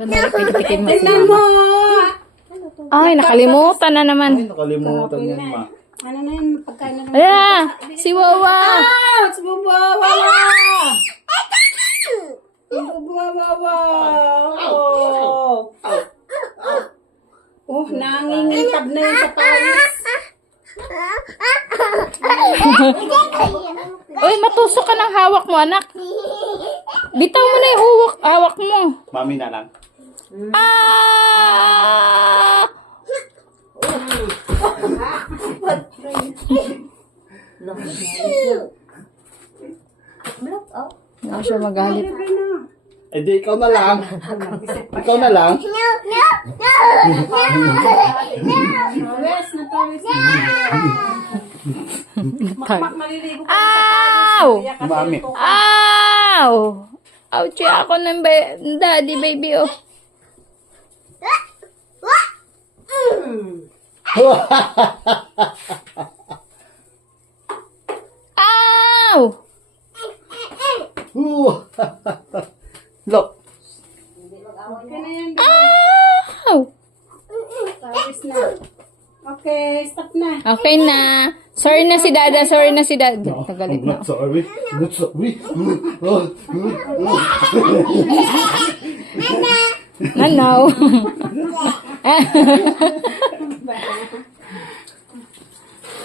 Pipitin mo. Tingnan mo! Ay, nakalimutan na Ay, naman. nakalimutan yan, ma. Ano na yun? Pagkain na Ayan, si Wawa. Ouch! Bubawawa! Bubawawa! Oh, nangingitab na yun sa pawis. Uy, matusok ka ng hawak mo, anak. Bitaw mo na yung hawak mo. Mami na lang. Ah! Hindi siya magalit. Eh di, ikaw na lang. Ikaw na lang. Pawis na pawis na. Makmak maliligo ka sa Ow! pawis. Mami. Ow! Ouchie ako ng daddy baby, oh. Ow! Look. Okay na yan. Ow! Pawis na. Okay, stop na. Okay na. Sorry na si Dada, sorry na si Dada. Nagalit I'm na. not sorry. I'm not sorry. Nanaw.